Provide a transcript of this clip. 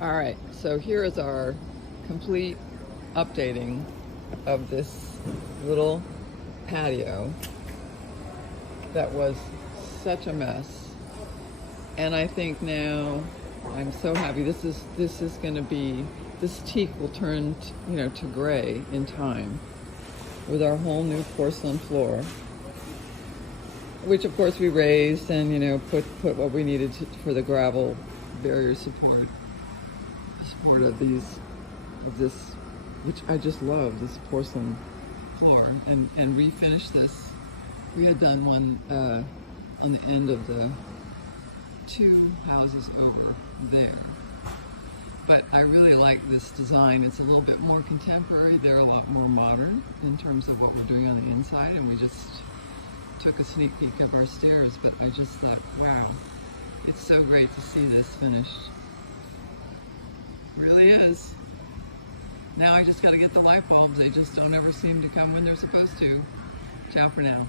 All right, so here is our complete updating of this little patio that was such a mess. And I think now I'm so happy. This is going to be, this teak will turn to gray in time with our whole new porcelain floor, which of course we raised and put what we needed for the gravel barrier support of this, which I just love, this porcelain floor, and refinish this. We had done one on the end of the two houses over there, but I really like this design. It's a little bit more contemporary. They're a lot more modern in terms of what we're doing on the inside, and we just took a sneak peek up our stairs, but I just thought, wow, it's so great to see this finished. Really is. Now I just got to get the light bulbs. They just don't ever seem to come when they're supposed to. Ciao for now.